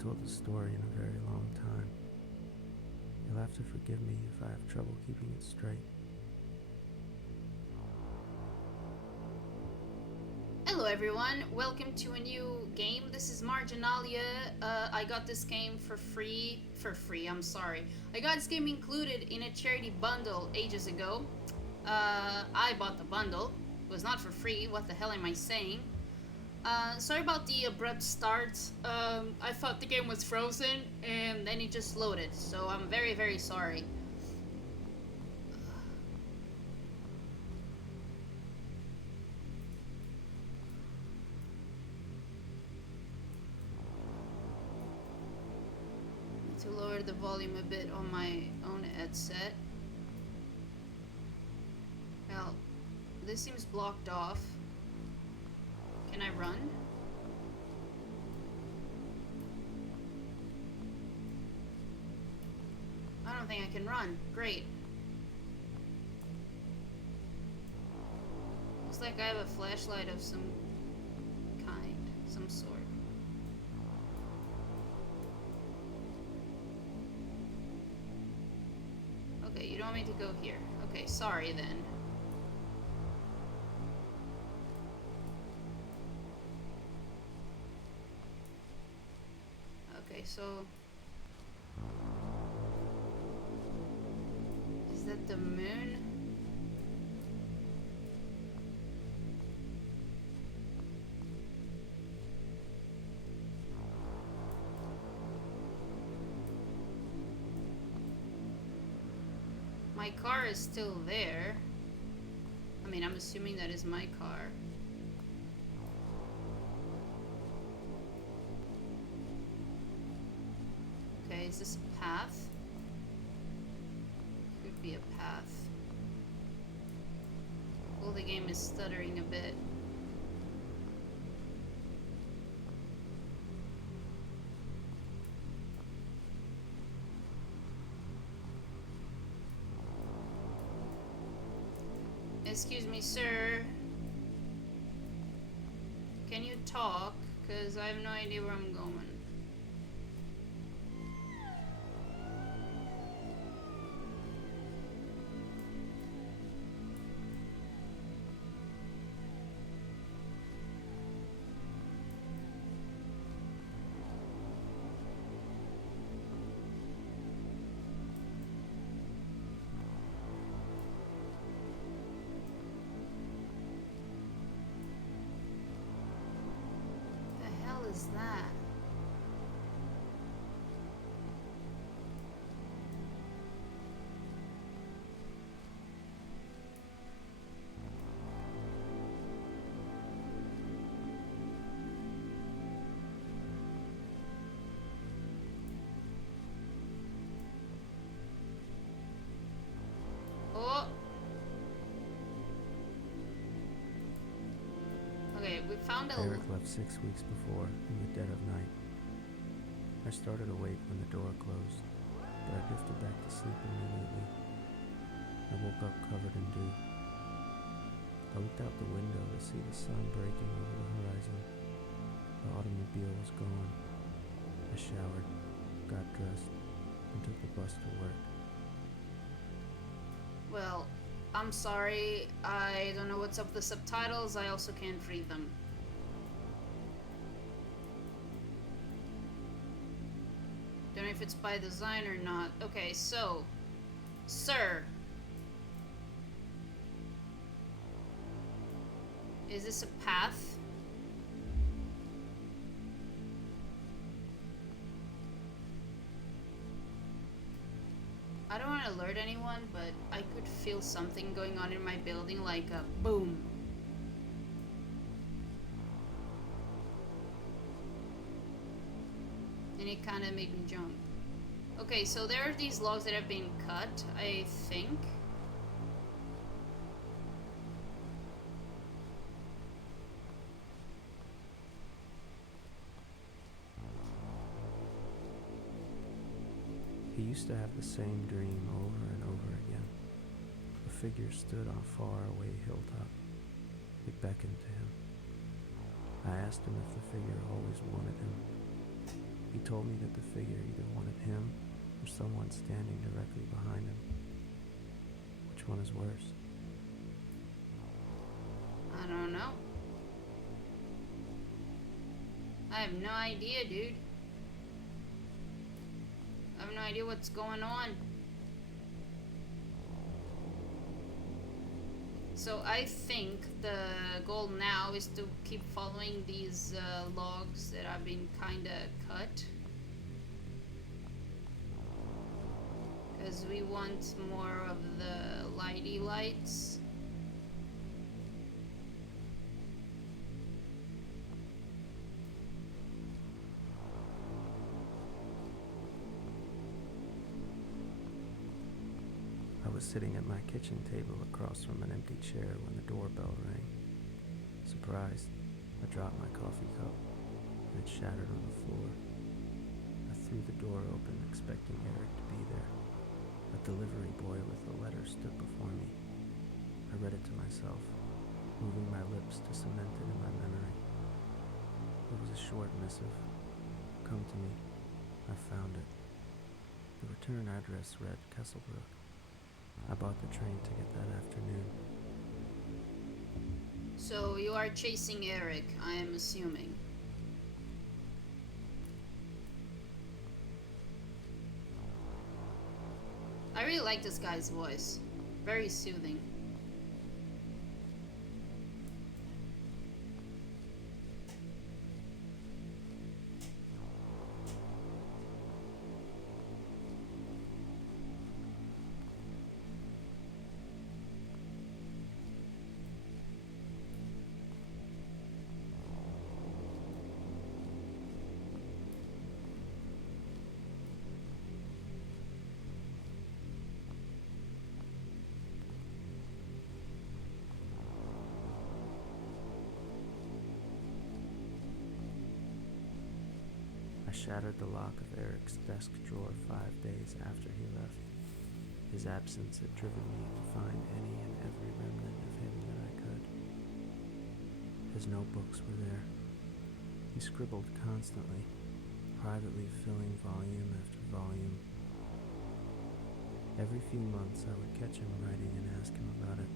told the story in a very long time. You'll have to forgive me if I have trouble keeping it straight. Hello everyone, welcome to a new game. This is Marginalia. I got this game for free, I got this game included in a charity bundle ages ago. I bought the bundle. It was not for free, what the hell am I saying? Sorry about the abrupt start. I thought the game was frozen and then it just loaded, so I'm very, very sorry. To lower the volume a bit on my own headset. Well, this seems blocked off. Can I run? I don't think I can run. Great. Looks like I have a flashlight of some kind, some sort. Okay, you don't want me to go here. Okay, sorry then. Okay, so... is that the moon? My car is still there. I mean, I'm assuming that is my car. Okay, is this a path? Could be a path. Well, the game is stuttering a bit. Excuse me, sir. Can you talk? Because I have no idea where I'm going. The hell is that? Oh! Okay, we found a... Eric left 6 weeks before, in the dead of night. I started awake when the door closed, but I drifted back to sleep immediately. I woke up covered in dew. I looked out the window to see the sun breaking over the horizon. The automobile was gone. I showered, got dressed, and took the bus to work. Well, I'm sorry. I don't know what's up with the subtitles. I also can't read them. Don't know if it's by design or not. Okay, so... sir. Is this a path? I don't want to alert anyone, but I could feel something going on in my building, like a boom. And it kind of made me jump. Okay, so there are these logs that have been cut, I think. He used to have the same dream over and over again. A figure stood on a faraway hilltop. It beckoned to him. I asked him if the figure always wanted him. He told me that the figure either wanted him or someone standing directly behind him. Which one is worse? I don't know. I have no idea, dude. I have no idea what's going on. So I think the goal now is to keep following these logs that have been kinda cut. Because we want more of the lighty lights. I was sitting at my kitchen table across from an empty chair when the doorbell rang. Surprised, I dropped my coffee cup, and it shattered on the floor. I threw the door open, expecting Eric to be there. A delivery boy with a letter stood before me. I read it to myself, moving my lips to cement it in my memory. It was a short missive. Come to me. I found it. The return address read Kesselbrook. I bought the train ticket that afternoon. So you are chasing Eric, I am assuming. I really like this guy's voice. Very soothing. I shattered the lock of Eric's desk drawer 5 days after he left. His absence had driven me to find any and every remnant of him that I could. His notebooks were there. He scribbled constantly, privately filling volume after volume. Every few months I would catch him writing and ask him about it.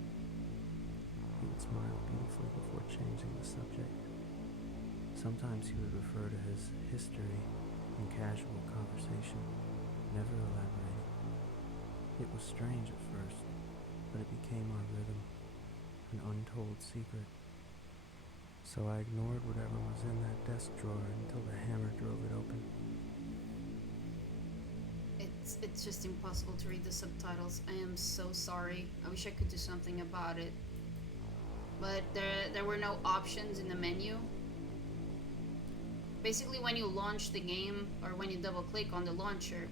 He would smile beautifully before changing the subject. Sometimes he would refer to his history in casual conversation, never elaborating. It was strange at first, but it became our rhythm, an untold secret. So I ignored whatever was in that desk drawer until the hammer drove it open. It's just impossible to read the subtitles. I am so sorry. I wish I could do something about it. But there were no options in the menu. Basically, when you launch the game, or when you double click on the launcher,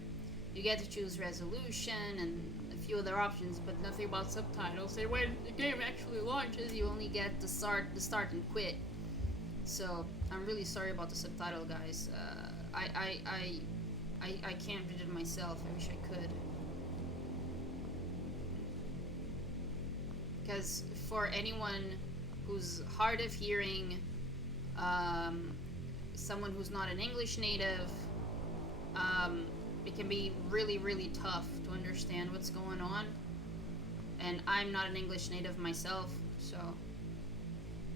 you get to choose resolution and a few other options, but nothing about subtitles. And when the game actually launches, you only get the start and quit. So I'm really sorry about the subtitle, guys. I can't read it myself. I wish I could. Because for anyone who's hard of hearing, someone who's not an English native, it can be really, really tough to understand what's going on. And I'm not an English native myself, so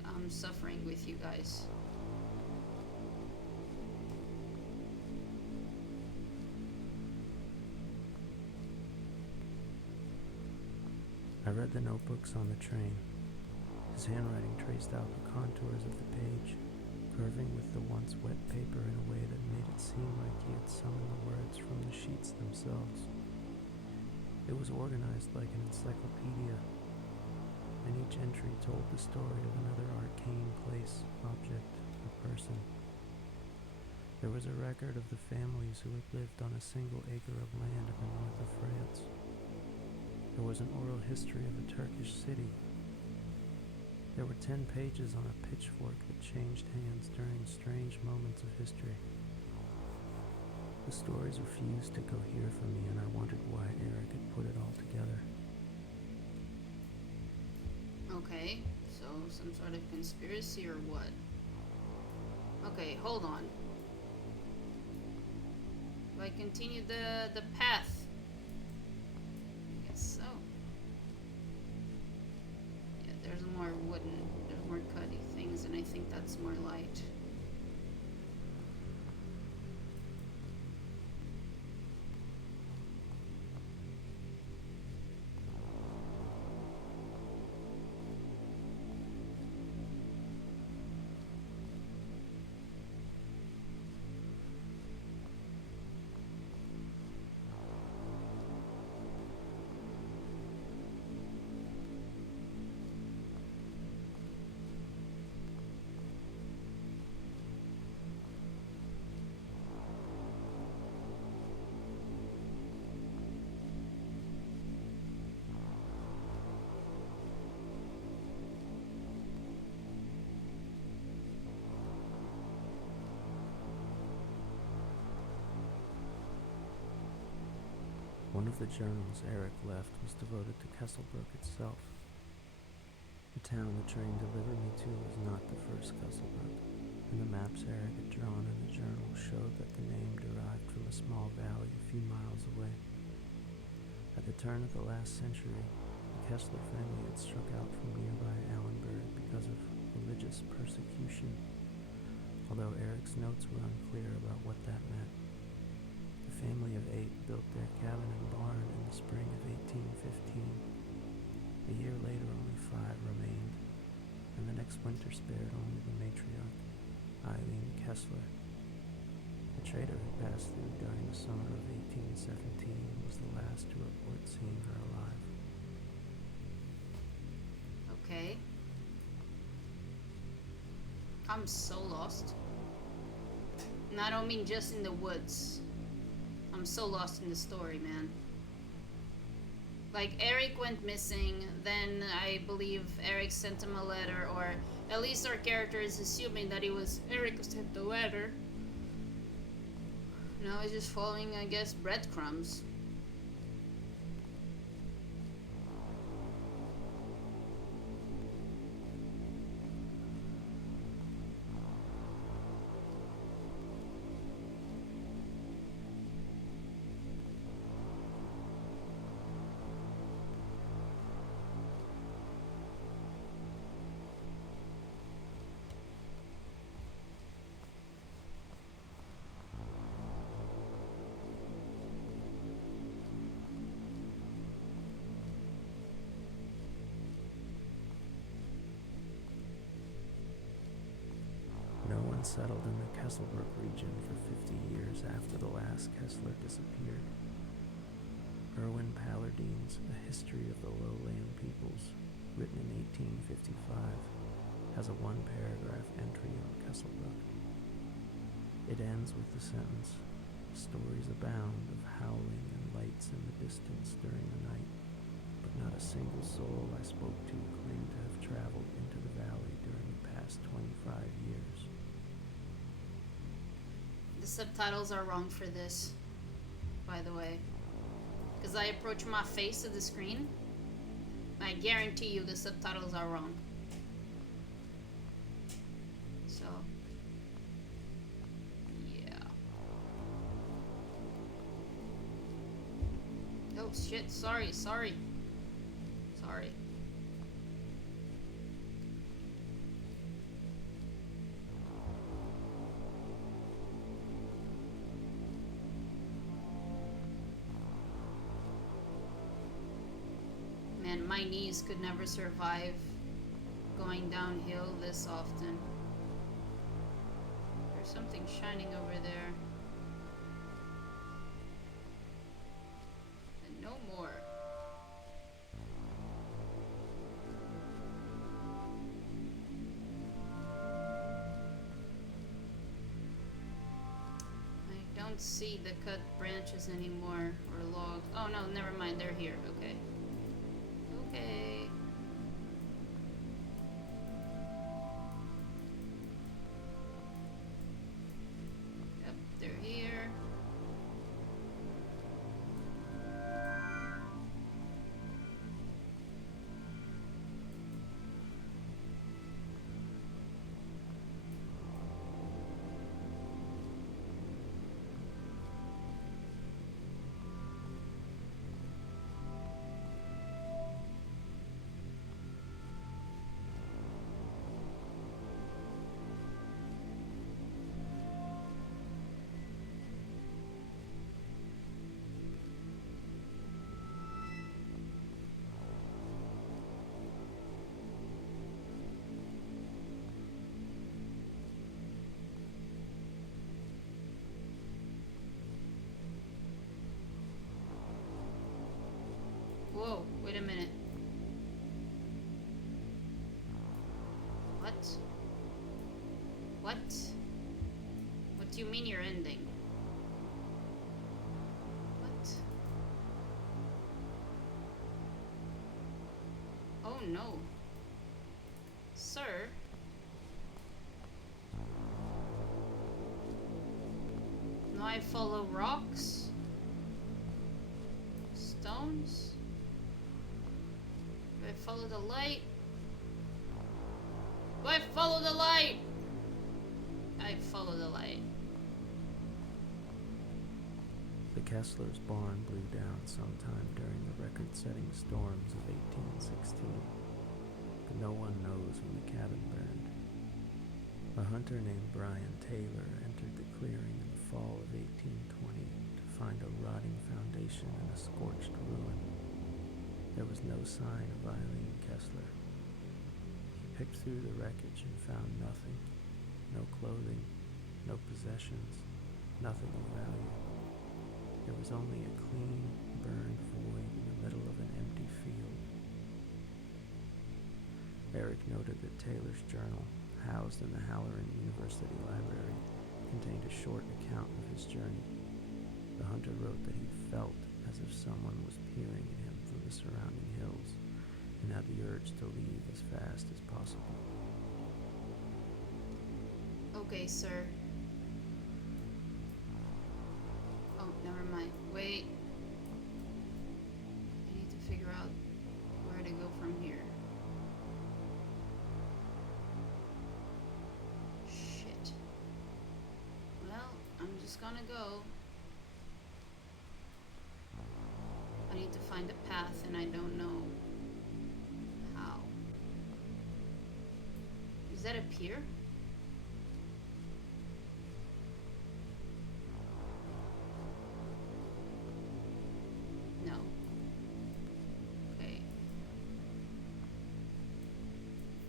I'm suffering with you guys. I read the notebooks on the train. His handwriting traced out the contours of the page, curving with the once wet paper in a way that made it seem like he had summoned the words from the sheets themselves. It was organized like an encyclopedia, and each entry told the story of another arcane place, object, or person. There was a record of the families who had lived on a single acre of land in the north of France. There was an oral history of a Turkish city. There were 10 pages on a pitchfork that changed hands during strange moments of history. The stories refused to cohere for me, and I wondered why Eric had put it all together. Okay, so some sort of conspiracy or what? Okay, hold on. Do I continue the path? I guess so. Yeah, there's more cutty things, and I think that's more light. One of the journals Eric left was devoted to Kesselbrook itself. The town the train delivered me to was not the first Kesselbrook, and the maps Eric had drawn in the journal showed that the name derived from a small valley a few miles away. At the turn of the last century, the Kessler family had struck out from nearby Allenburg because of religious persecution, although Eric's notes were unclear about what that meant. The family of 8 built their cabin and barn in the spring of 1815. A year later, only 5 remained, and the next winter spared only the matriarch, Eileen Kessler. A trader who passed through during the summer of 1817 was the last to report seeing her alive. Okay. I'm so lost. And I don't mean just in the woods. I'm so lost in the story, man. Like, Eric went missing, then I believe Eric sent him a letter, or at least our character is assuming that it was Eric who sent the letter. Now he's just following, I guess, breadcrumbs. No one settled in the Kesselbrook region for 50 years after the last Kessler disappeared. Erwin Pallardine's A History of the Lowland Peoples, written in 1855, has a 1-paragraph entry on Kesselbrook. It ends with the sentence, "Stories abound of howling and lights in the distance during the night, but not a single soul I spoke to claimed to have traveled into the valley during the past 25 years." The subtitles are wrong for this, by the way. Because I approach my face to the screen, I guarantee you the subtitles are wrong. So, yeah. Oh shit, sorry. Man, my knees could never survive going downhill this often. There's something shining over there. And no more. I don't see the cut branches anymore, or logs. Oh no, never mind, they're here, okay. Okay. Yep, they're here. Wait a minute. What? What? What do you mean you're ending? What? Oh no. Sir? Do I follow rocks? Stones? Do I follow the light? Do I follow the light? I follow the light. The Kessler's barn blew down sometime during the record-setting storms of 1816, but no one knows when the cabin burned. A hunter named Brian Taylor entered the clearing in the fall of 1820 to find a rotting foundation and a scorched ruin. There was no sign of Eileen Kessler. He picked through the wreckage and found nothing. No clothing, no possessions, nothing of value. There was only a clean, burned void in the middle of an empty field. Eric noted that Taylor's journal, housed in the Halloran University Library, contained a short account of his journey. The hunter wrote that he felt as if someone was peering at him from the surrounding hills, and had the urge to leave as fast as possible. Okay, sir. Oh, never mind. Wait. I need to figure out where to go from here. Shit. Well, I'm just gonna go. I need to find a path and I don't know how. Is that a pier? No. Okay.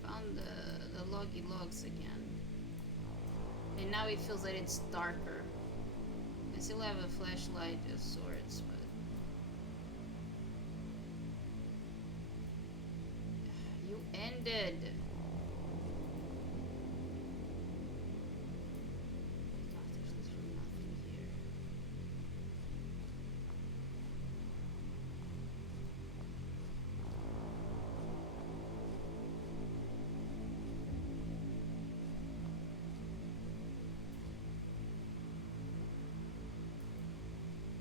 Found the loggy logs again. And now it feels like it's darker. I still have a flashlight of sorts, but you ended. God, there's literally nothing here.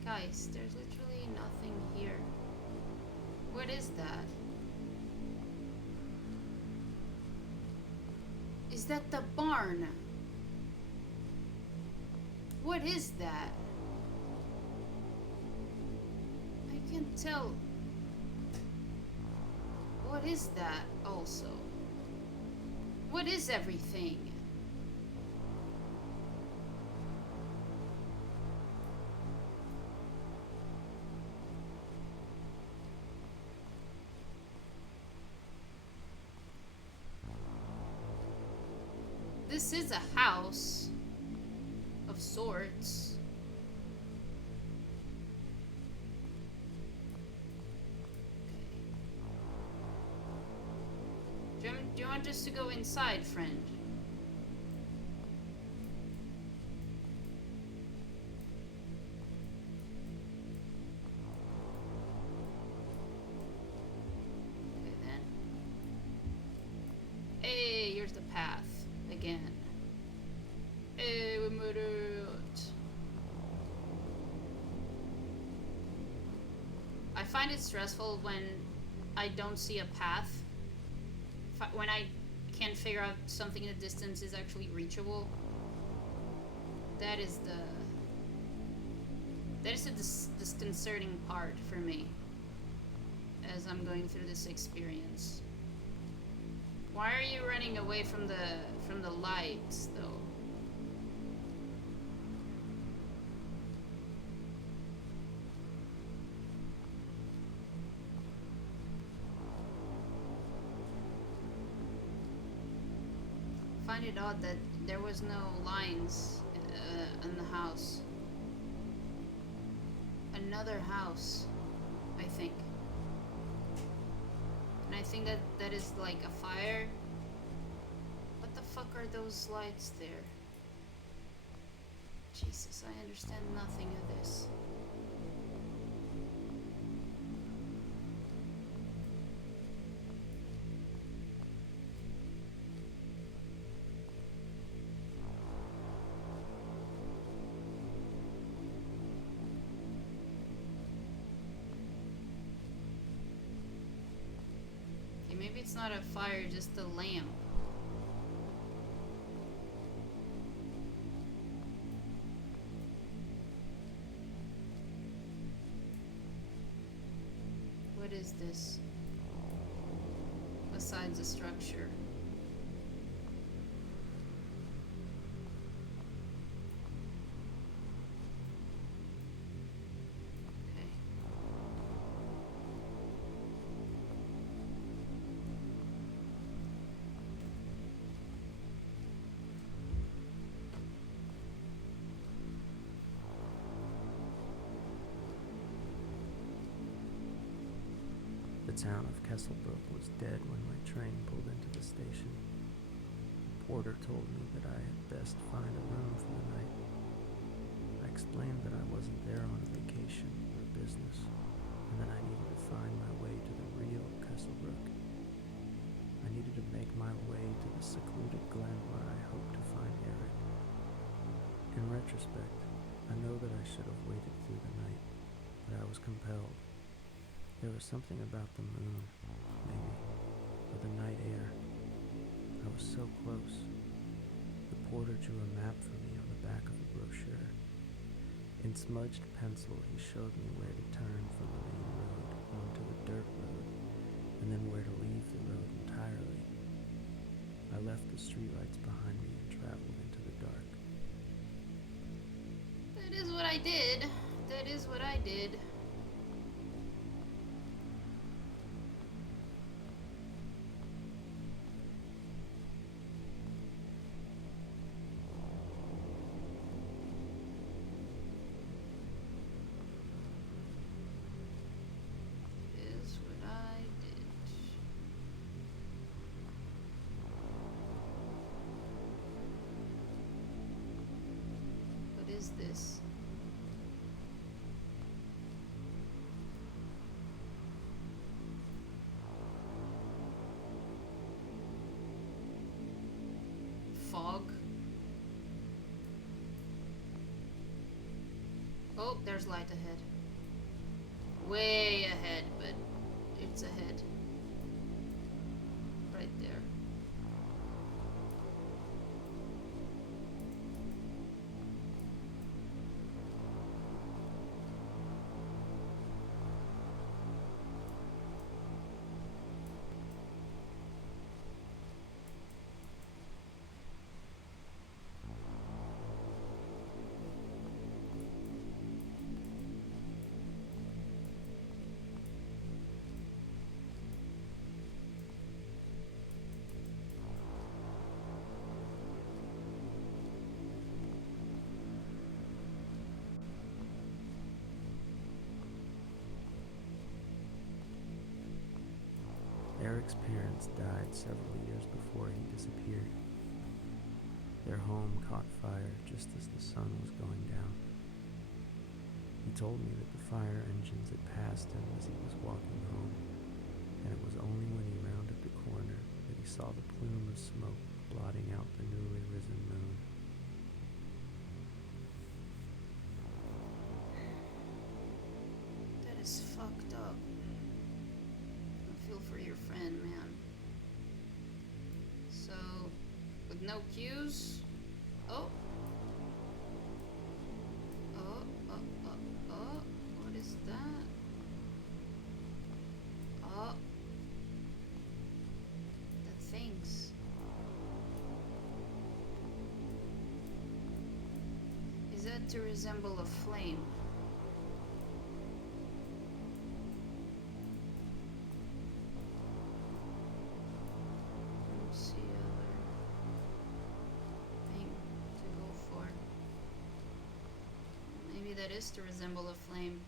Guys, there's literally nothing here. What is that? Is that the barn? What is that? I can't tell. What is that also? What is everything? This is a house of sorts. Okay. Do you want us to go inside, friend? Okay then. Hey, here's the path. Again. Hey, we made it. I find it stressful when I don't see a path. When I can't figure out something in the distance is actually reachable. That is the disconcerting part for me as I'm going through this experience. Why are you running away from the lights, though? I find it odd that there was no lines in the house. Another house, I think. think that is like a fire. What the fuck are those lights there? Jesus, I understand nothing of this. Okay, maybe it's not a fire, just a lamp. What is this? Besides a structure. Okay. The town of Kesselbrook was dead when my train pulled into the station. The porter told me that I had best find a room for the night. I explained that I wasn't there on a vacation or business, and that I needed to find my way to the real Kesselbrook. I needed to make my way to the secluded glen where I hoped to find Eric. In retrospect, I know that I should have waited through the night, but I was compelled. There was something about the moon, maybe, or the night air. I was so close. The porter drew a map for me on the back of the brochure. In smudged pencil, he showed me where to turn from the main road onto the dirt road, and then where to leave the road entirely. I left the streetlights behind me and traveled into the dark. That is what I did. That is what I did. This. Fog. Oh, there's light ahead. Way ahead, but it's ahead. Right there. Eric's parents died several years before he disappeared. Their home caught fire just as the sun was going down. He told me that the fire engines had passed him as he was walking home, and it was only when he rounded the corner that he saw the plume of smoke blotting out the newly risen moon. That is fucked up. I feel for your friend, man. So, with no cues. Oh. What is that? Oh. The things. Is that to resemble a flame? That is to resemble a flame.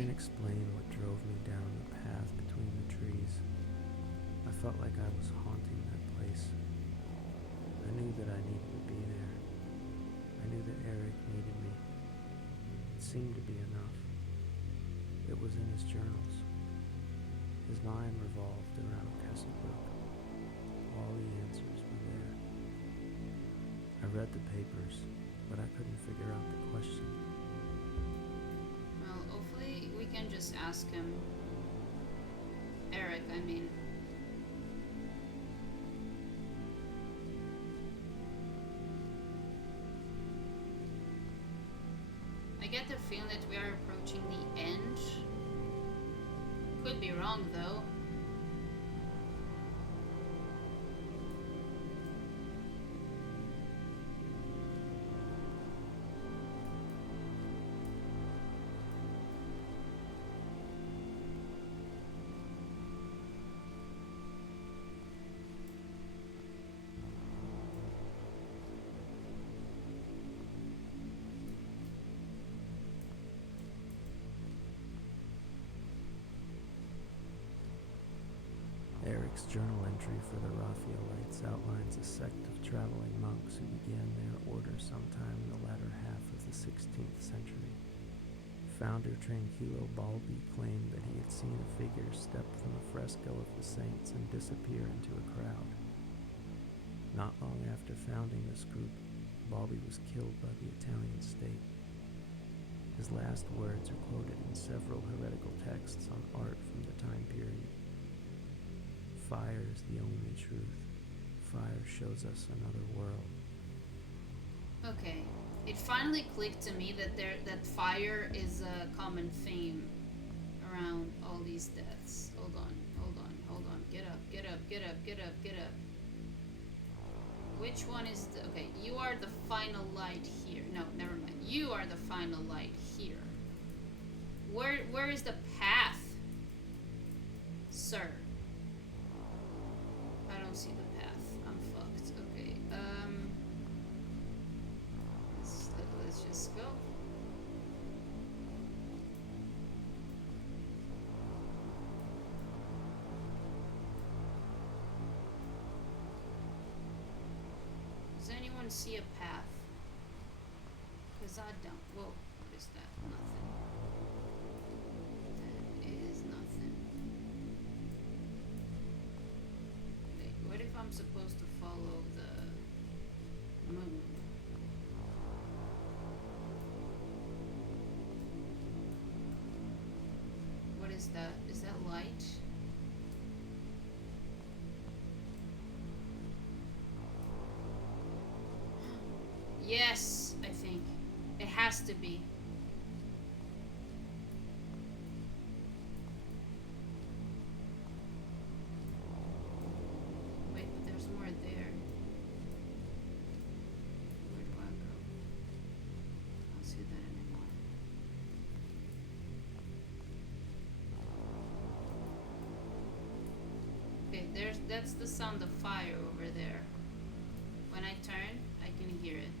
can't explain what drove me down the path between the trees. I felt like I was haunting that place. I knew that I needed to be there. I knew that Eric needed me. It seemed to be enough. It was in his journals. His mind revolved around Castlebrook. All the answers were there. I read the papers, but I couldn't figure out the question. Well, hopefully we can just ask him. Eric, I mean. I get the feeling that we are approaching the end. Could be wrong though. Eric's journal entry for the Raphaelites outlines a sect of traveling monks who began their order sometime in the latter half of the 16th century. Founder Tranquillo Balbi claimed that he had seen a figure step from a fresco of the saints and disappear into a crowd. Not long after founding this group, Balbi was killed by the Italian state. His last words are quoted in several heretical texts on art from the time period. Fire is the only truth. Fire shows us another world. Okay. It finally clicked to me that fire is a common theme around all these deaths. Hold on. Get up. Which one is the... Okay, you are the final light here. No, never mind. You are the final light here. Where is the path? Sir. I don't see the path. I'm fucked. Okay, let's just go. Does anyone see a path? Because I don't. Whoa, what is that? Nothing. That is nothing. Wait, what if I'm supposed to follow the moon? What is that? Is that light? Yes, I think. It has to be. Wait, but there's more there. Where do I go? I don't see that anymore. Okay, that's the sound of fire over there. When I turn, I can hear it.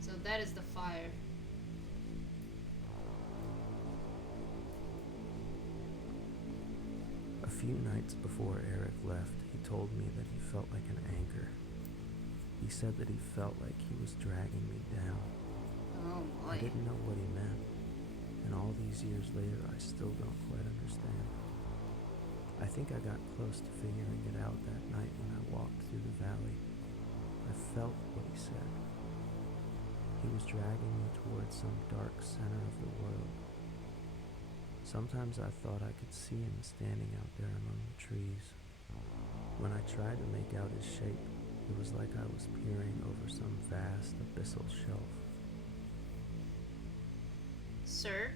So that is the fire. A few nights before Eric left, he told me that he felt like an anchor. He said that he felt like he was dragging me down. Oh boy. I didn't know what he meant, and all these years later I still don't quite understand. I think I got close to figuring it out that night when I walked through the valley. I felt what he said. He was dragging me towards some dark center of the world. Sometimes I thought I could see him standing out there among the trees. When I tried to make out his shape, it was like I was peering over some vast abyssal shelf. Sir,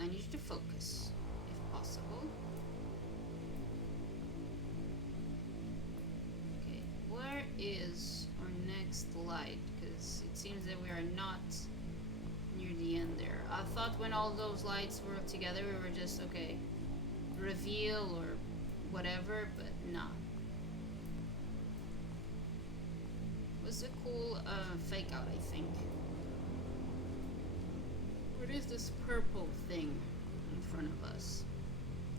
I need you to focus, if possible. Okay, where is our next light? Because it seems that we are not near the end there. I thought when all those lights were together, we were just, okay, reveal or whatever, but nah. It was a cool fake out, I think. What is this purple thing in front of us?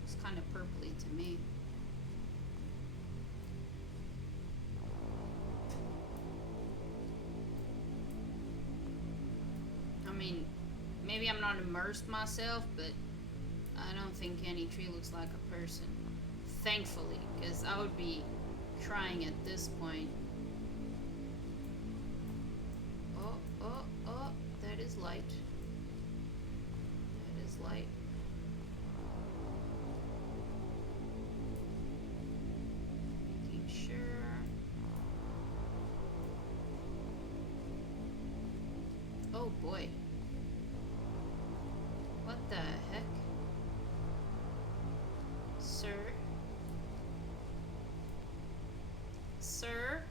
It's kind of purpley to me. I mean, maybe I'm not immersed myself, but I don't think any tree looks like a person. Thankfully, because I would be crying at this point. Oh, that is light. That is light. Making sure. Oh boy. What the heck? Sir? Sir?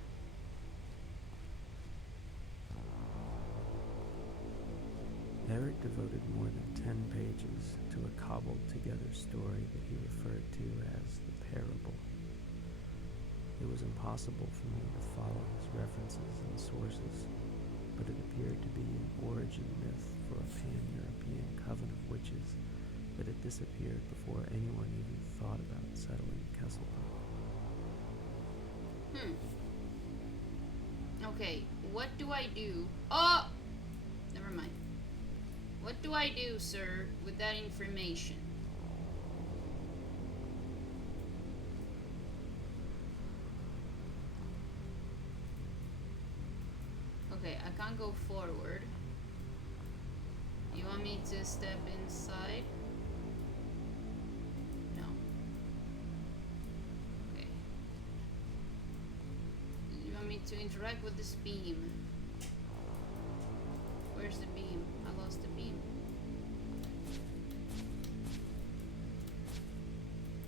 Eric devoted more than 10 pages to a cobbled together story that he referred to as the parable. It was impossible for me to follow his references and sources, but it appeared to be an origin myth for a pan-European coven of witches that had disappeared before anyone even thought about settling Kesselbrook. Okay, what do I do? Oh! Never mind. What do I do, sir, with that information? Okay, I can't go forward. You want me to step inside? No. Okay. You want me to interact with this beam? Where's the beam? I lost the beam.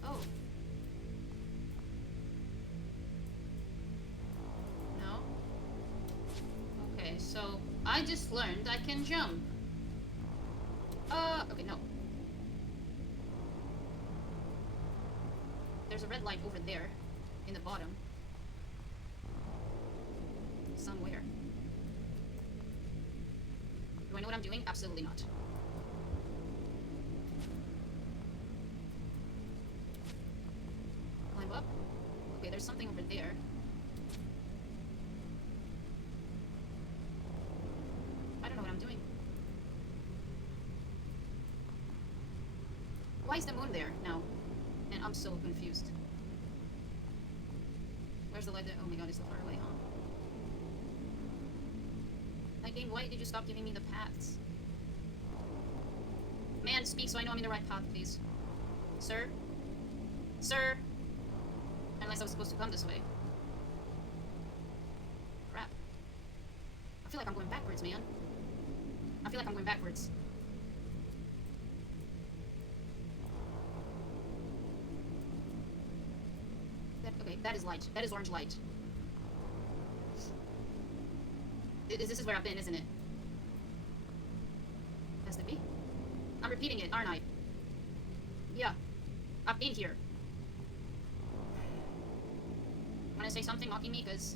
Oh. No? Okay, so I just learned I can jump. Okay, no. There's a red light over there in the bottom. Somewhere. Do I know what I'm doing? Absolutely not. Climb up. Okay, there's something over there. I don't know what I'm doing. Why is the moon there now? And I'm so confused. Where's the light there? Oh my god, it's so far away, huh? Like, game, why did you stop giving me the paths? Man, speak so I know I'm in the right path, please. Sir? Sir? Unless I was supposed to come this way. Crap. I feel like I'm going backwards, man. I feel like I'm going backwards. Okay, that is light. That is orange light. This is where I've been, isn't it? Has to be. I'm repeating it, aren't I? Yeah. I've been here. Wanna say something mocking me? Because...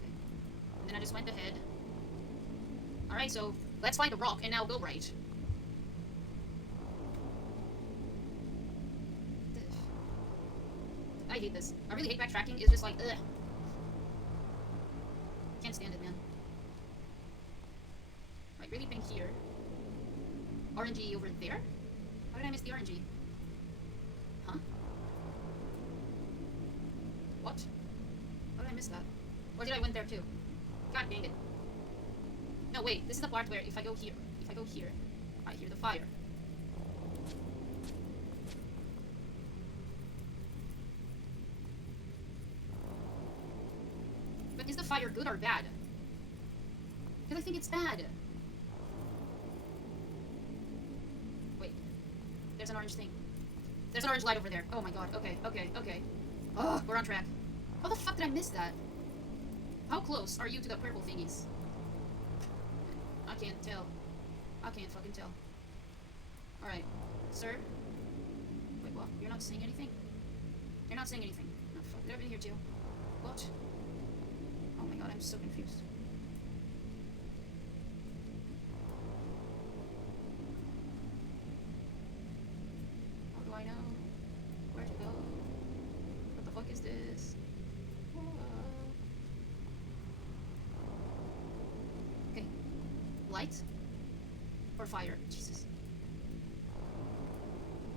Okay. And then I just went ahead. Alright, so let's find a rock and now go right. I hate this. I really hate backtracking. It's just like, ugh. Can't stand it, man. Right, really pink here. RNG over there? How did I miss the RNG? Huh? What? How did I miss that? Or did I went there too? God dang it. No, wait, this is the part where if I go here, I hear the fire. But is the fire good or bad? Because I think it's bad. Wait. There's an orange thing. There's an orange light over there. Oh my god. Okay. Oh, we're on track. How the fuck did I miss that? How close are you to the purple thingies? I can't tell. I can't fucking tell. Alright. Sir? Wait, what? You're not saying anything? You're not saying anything. No, fuck. I've been here too. What? Oh my god, I'm so confused. I know where to go? What the fuck is this? Okay. Light? Or fire? Jesus.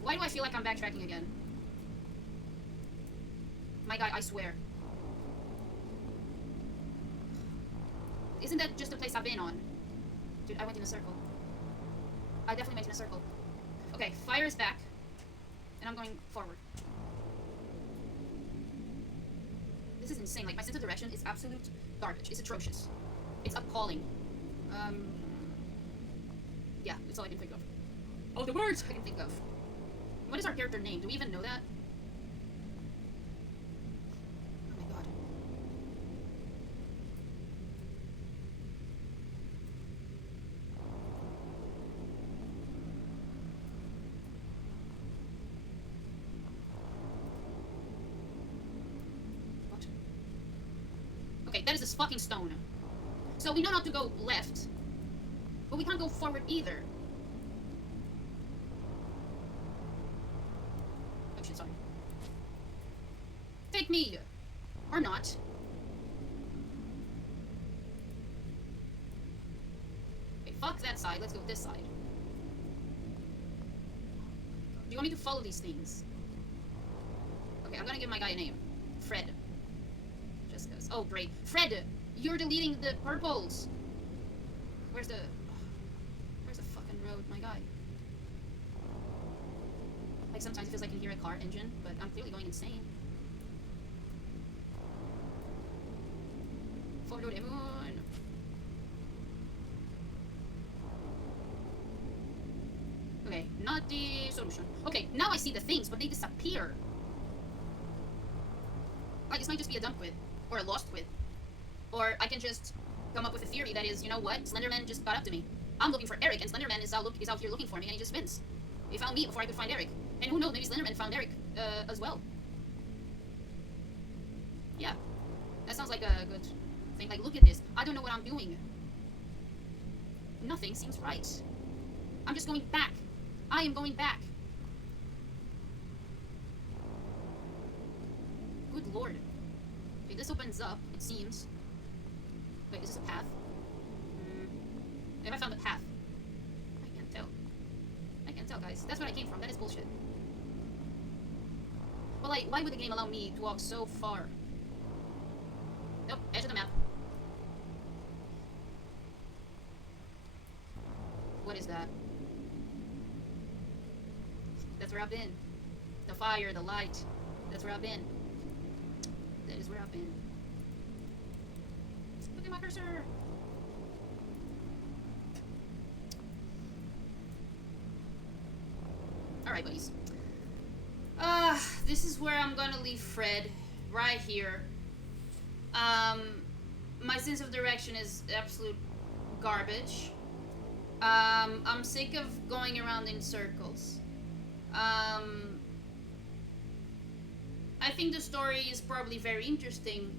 Why do I feel like I'm backtracking again? My guy, I swear. Isn't that just the place I've been on? Dude, I went in a circle. I definitely went in a circle. Okay, fire is back. And I'm going forward. This is insane. Like, my sense of direction is absolute garbage. It's atrocious. It's appalling. Yeah, that's all I can think of. Oh, the words I can think of. What is our character name? Do we even know that? Oh my god. What? Okay, that is this fucking stone. So we know not to go left. But we can't go forward either. Oh shit, sorry. Take me! Or not. Okay, fuck that side. Let's go this side. Do you want me to follow these things? Okay, I'm gonna give my guy a name. Fred. Just cause. Oh, great. Fred! You're deleting the purples! Where's the fucking road, my guy? Like, sometimes it feels like I can hear a car engine, but I'm clearly going insane. For the moon! Okay, not the solution. Okay, now I see the things, but they disappear. Like, this might just be a dump quit. Or a lost quit. Or I can just come up with a theory that is, you know what? Slenderman just got up to me. I'm looking for Eric, and Slenderman is out here looking for me, and he just wins. He found me before I could find Eric. And who knows, maybe Slenderman found Eric as well. Yeah. That sounds like a good thing. Like, look at this. I don't know what I'm doing. Nothing seems right. I'm just going back. I am going back. Good lord. Okay, this opens up, it seems. Wait, is this a path? Have I found a path? I can't tell. I can't tell, guys. That's where I came from. That is bullshit. Well, like, why would the game allow me to walk so far? Nope, edge of the map. What is that? That's where I've been. The fire, the light. That's where I've been. That is where I've been. Look at my cursor! Alright, buddies. This is where I'm gonna leave Fred. Right here. My sense of direction is absolute garbage. I'm sick of going around in circles. I think the story is probably very interesting.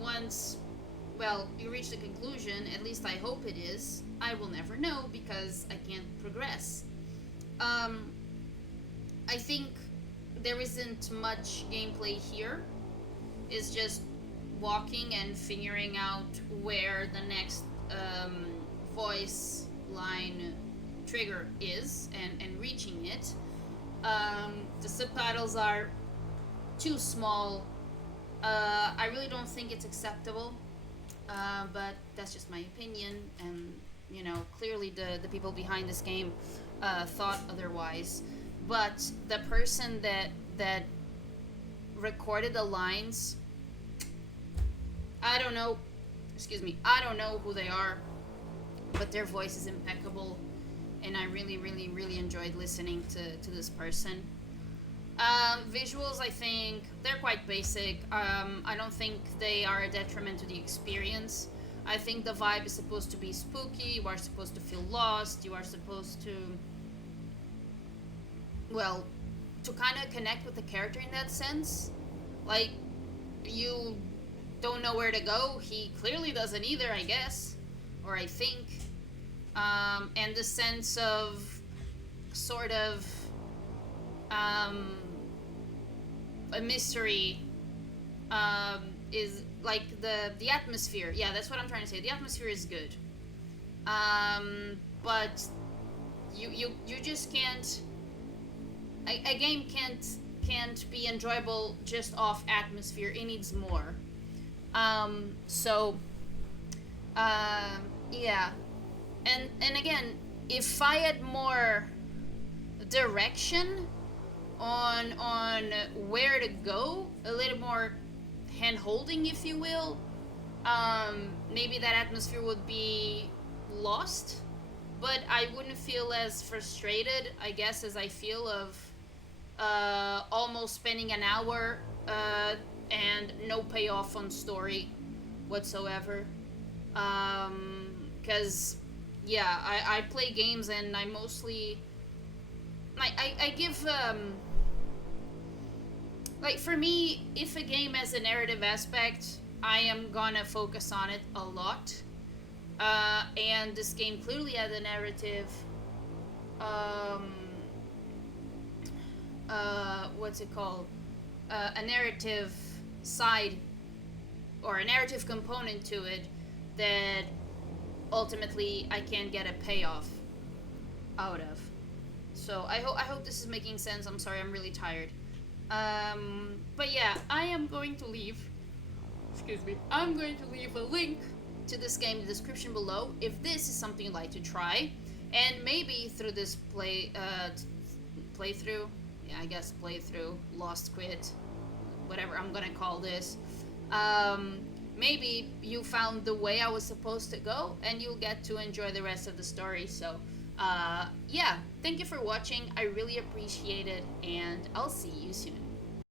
Once, well, you reach the conclusion, at least I hope it is. I will never know because I can't progress. I think there isn't much gameplay here. It's just walking and figuring out where the next voice line trigger is and reaching it. The subtitles are too small. I really don't think it's acceptable, but that's just my opinion, and you know, clearly the people behind this game thought otherwise. But the person that recorded the lines, I don't know, excuse me, I don't know who they are, but their voice is impeccable, and I really, really, really enjoyed listening to this person. Visuals, I think, they're quite basic. I don't think they are a detriment to the experience. I think the vibe is supposed to be spooky, you are supposed to feel lost, you are supposed to, well, to kind of connect with the character in that sense. Like, you don't know where to go, he clearly doesn't either, I guess, or I think. And the sense of sort of um, a mystery, is like the atmosphere. Yeah, that's what I'm trying to say. The atmosphere is good, but you just can't. A game can't be enjoyable just off atmosphere. It needs more. So yeah, and again, if I had more direction on where to go, a little more hand holding, if you will, maybe that atmosphere would be lost, but I wouldn't feel as frustrated, I guess, as I feel of almost spending an hour and no payoff on story whatsoever. Because yeah, I play games and I mostly I give like for me, if a game has a narrative aspect, I am gonna focus on it a lot. And this game clearly had a narrative. Um, what's it called? A narrative side or a narrative component to it that ultimately I can get a payoff out of. So I hope this is making sense. I'm sorry, I'm really tired. But yeah, I am going to leave. Excuse me. I'm going to leave a link to this game in the description below if this is something you'd like to try, and maybe through this playthrough. Yeah, I guess playthrough, lost quit, whatever I'm gonna call this. Um, Maybe you found the way I was supposed to go, and you'll get to enjoy the rest of the story. So, yeah, thank you for watching. I really appreciate it, and I'll see you soon.